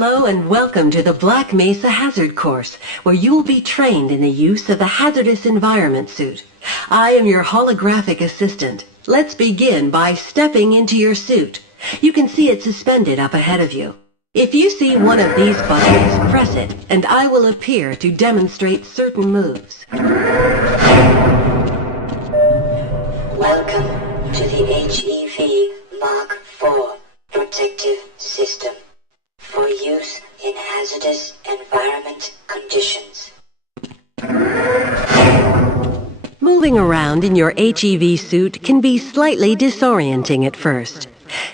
Hello and welcome to the Black Mesa Hazard course, where you will be trained in the use of the hazardous environment suit. I am your holographic assistant. Let's begin by stepping into your suit. You can see it suspended up ahead of you. If you see one of these buttons, press it, and I will appear to demonstrate certain moves. Welcome to the HEV Mark IV protective system for use in hazardous environment conditions. Moving around in your HEV suit can be slightly disorienting at first.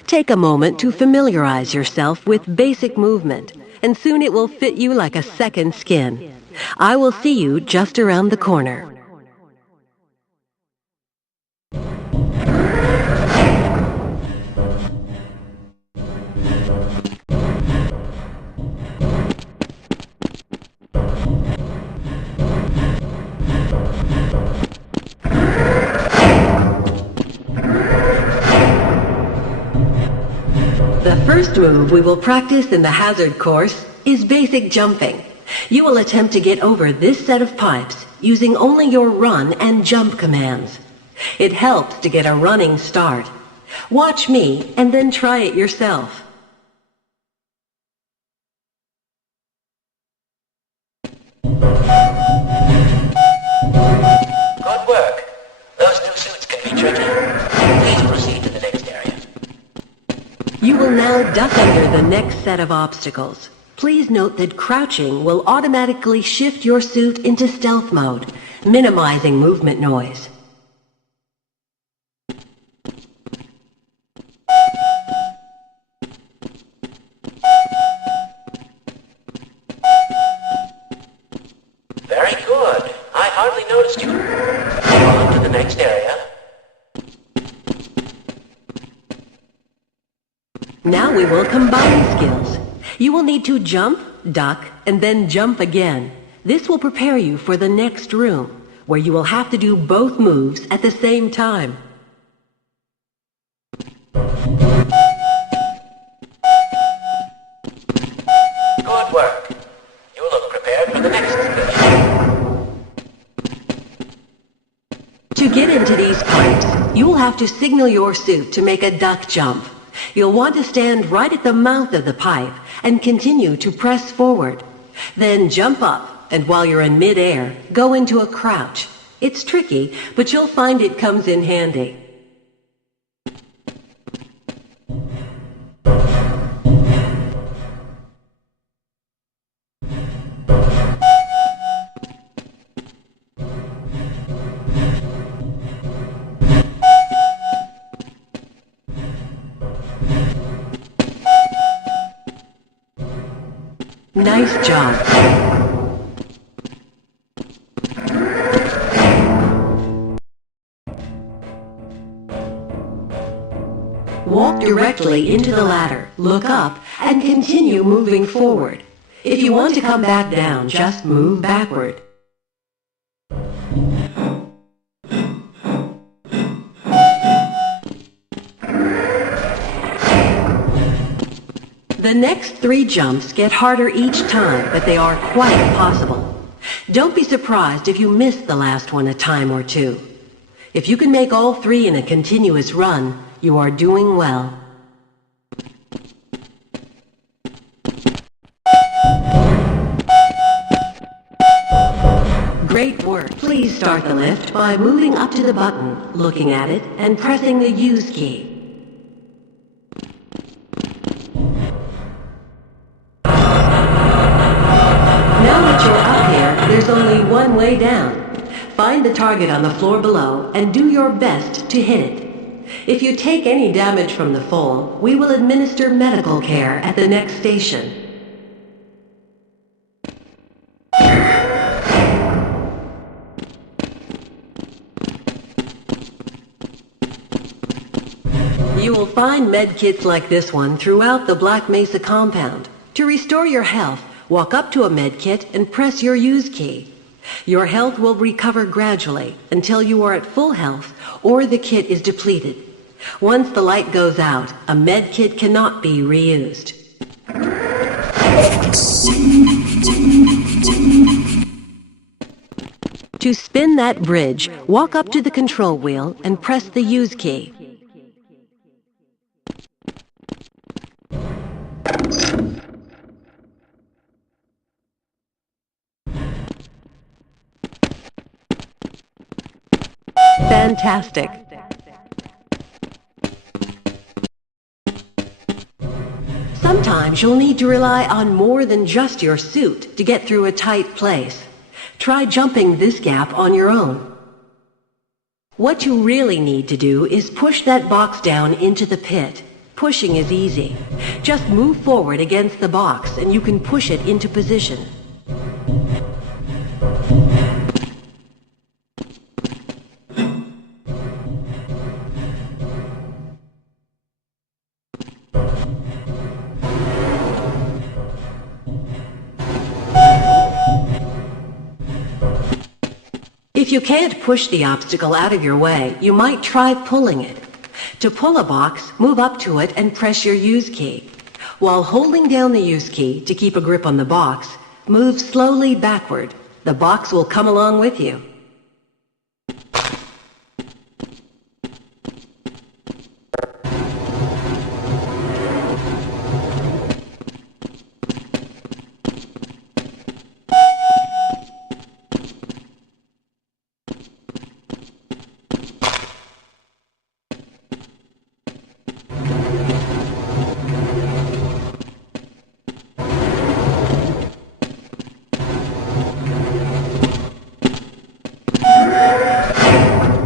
Take a moment to familiarize yourself with basic movement, and soon it will fit you like a second skin. I will see you just around the corner. The first move we will practice in the hazard course is basic jumping. You will attempt to get over this set of pipes using only your run and jump commands. It helps to get a running start. Watch me and then try it yourself. Good work. Those new suits can be tricky. Please proceed to the next area. You will now duck under the next set of obstacles. Please note that crouching will automatically shift your suit into stealth mode, minimizing movement noise. Very good. I hardly noticed you. On to the next area. Now we will combine skills. You will need to jump, duck, and then jump again. This will prepare you for the next room, where you will have to do both moves at the same time. Good work. You look prepared for the next station. To get into these pipes, you will have to signal your suit to make a duck jump. You'll want to stand right at the mouth of the pipe and continue to press forward. Then jump up, and while you're in mid-air, go into a crouch. It's tricky, but you'll find it comes in handy. Nice job. Walk directly into the ladder, look up, and continue moving forward. If you want to come back down, just move backward. The next 3 jumps get harder each time, but they are quite possible. Don't be surprised if you miss the last one a time or two. If you can make all 3 in a continuous run, you are doing well. Great work. Please start the lift by moving up to the button, looking at it, and pressing the use key. There's only one way down. Find the target on the floor below and do your best to hit it. If you take any damage from the fall, we will administer medical care at the next station. You will find med kits like this one throughout the Black Mesa compound. To restore your health, walk up to a med kit and press your use key. Your health will recover gradually until you are at full health or the kit is depleted. Once the light goes out, a med kit cannot be reused. To spin that bridge, walk up to the control wheel and press the use key. Fantastic. Sometimes you'll need to rely on more than just your suit to get through a tight place. Try jumping this gap on your own. What you really need to do is push that box down into the pit. Pushing is easy. Just move forward against the box and you can push it into position. If you can't push the obstacle out of your way, you might try pulling it. To pull a box, move up to it and press your use key. While holding down the use key to keep a grip on the box, move slowly backward. The box will come along with you.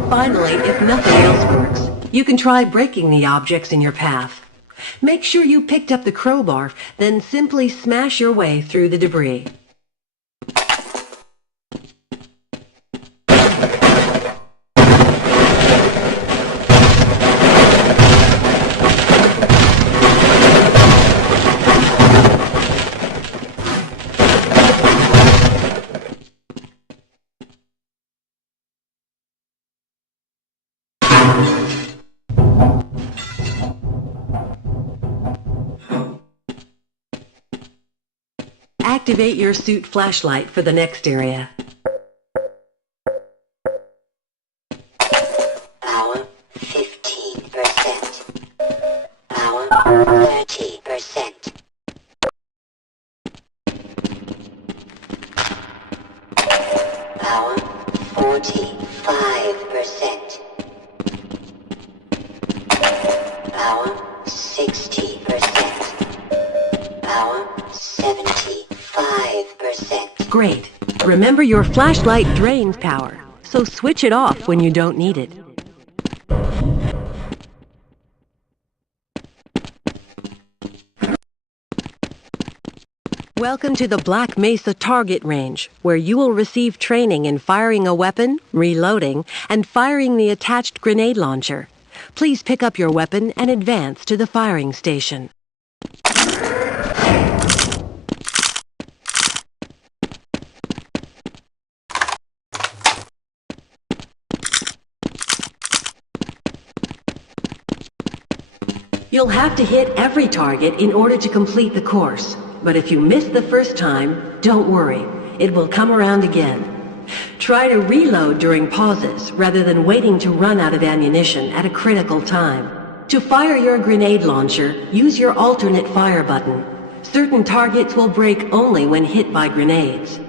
Finally, if nothing else works, you can try breaking the objects in your path. Make sure you picked up the crowbar, then simply smash your way through the debris. Activate your suit flashlight for the next area. Power 15%. Power 30%. Power 45%. Power 60%. Power 75%. Great. Remember, your flashlight drains power, so switch it off when you don't need it. Welcome to the Black Mesa target range, where you will receive training in firing a weapon, reloading, and firing the attached grenade launcher. Please pick up your weapon and advance to the firing station. You'll have to hit every target in order to complete the course. But if you miss the first time, don't worry. It will come around again. Try to reload during pauses rather than waiting to run out of ammunition at a critical time. To fire your grenade launcher, use your alternate fire button. Certain targets will break only when hit by grenades.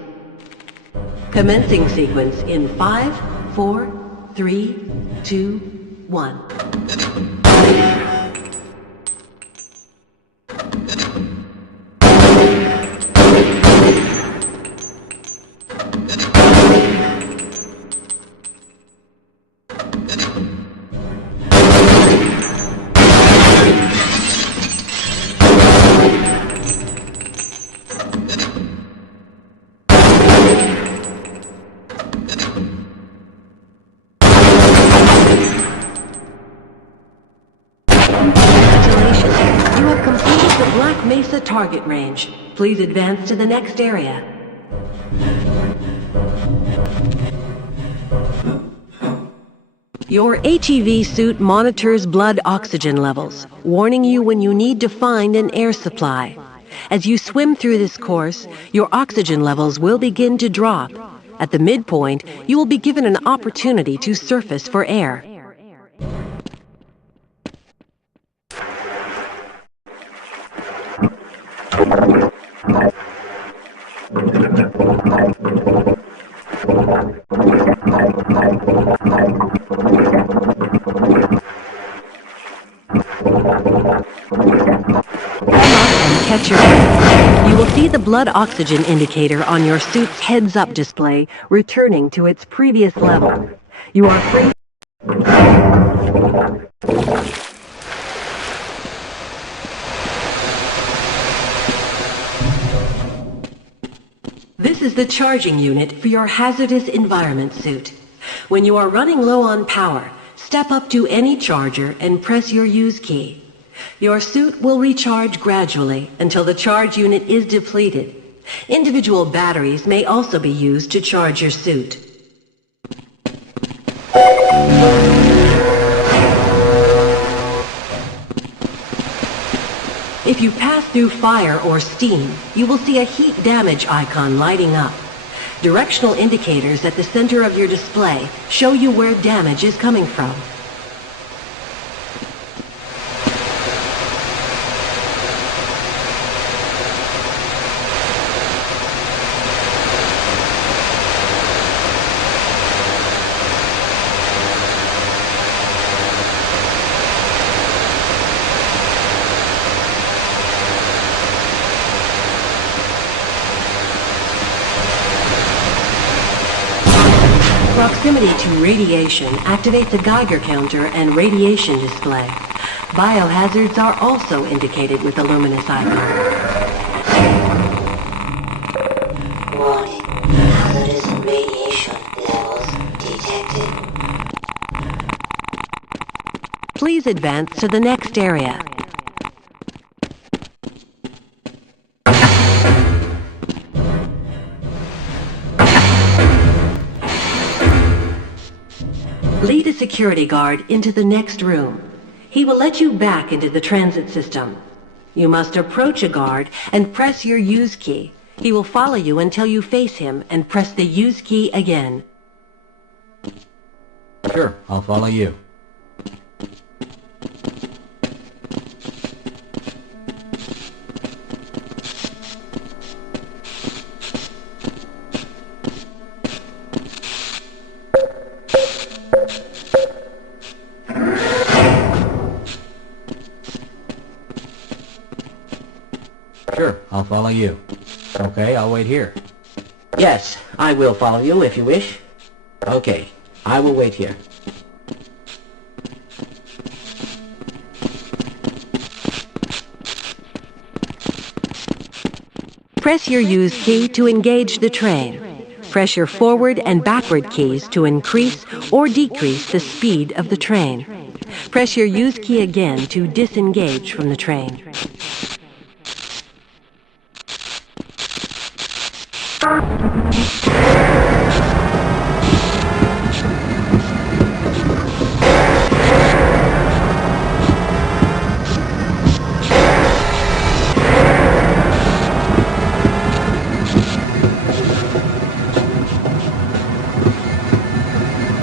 Commencing sequence in 5, 4, 3, 2, 1. Mesa target range. Please advance to the next area. Your HEV suit monitors blood oxygen levels, warning you when you need to find an air supply. As you swim through this course, your oxygen levels will begin to drop. At the midpoint, you will be given an opportunity to surface for air. Catch your breath. You will see the blood oxygen indicator on your suit's heads-up display returning to its previous level. You are free. This is the charging unit for your hazardous environment suit. When you are running low on power, step up to any charger and press your use key. Your suit will recharge gradually until the charge unit is depleted. Individual batteries may also be used to charge your suit. If you pass through fire or steam, you will see a heat damage icon lighting up. Directional indicators at the center of your display show you where damage is coming from. Proximity to radiation activates a Geiger counter and radiation display. Biohazards are also indicated with a luminous icon. Warning. Hazardous radiation levels detected. Please advance to the next area. Lead a security guard into the next room. He will let you back into the transit system. You must approach a guard and press your use key. He will follow you until you face him and press the use key again. Sure, I'll follow you. Sure, I'll follow you. Okay, I'll wait here. Yes, I will follow you if you wish. Okay, I will wait here. Press your use key to engage the train. Press your forward and backward keys to increase or decrease the speed of the train. Press your use key again to disengage from the train.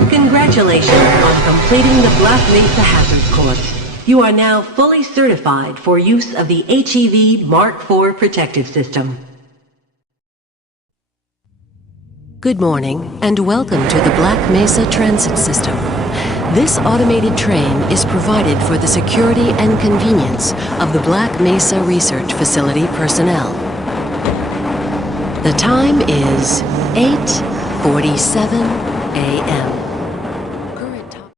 Congratulations on completing the Black Mesa Hazard course. You are now fully certified for use of the HEV Mark IV protective system. Good morning and welcome to the Black Mesa Transit System. This automated train is provided for the security and convenience of the Black Mesa Research Facility personnel. The time is 8:47 a.m.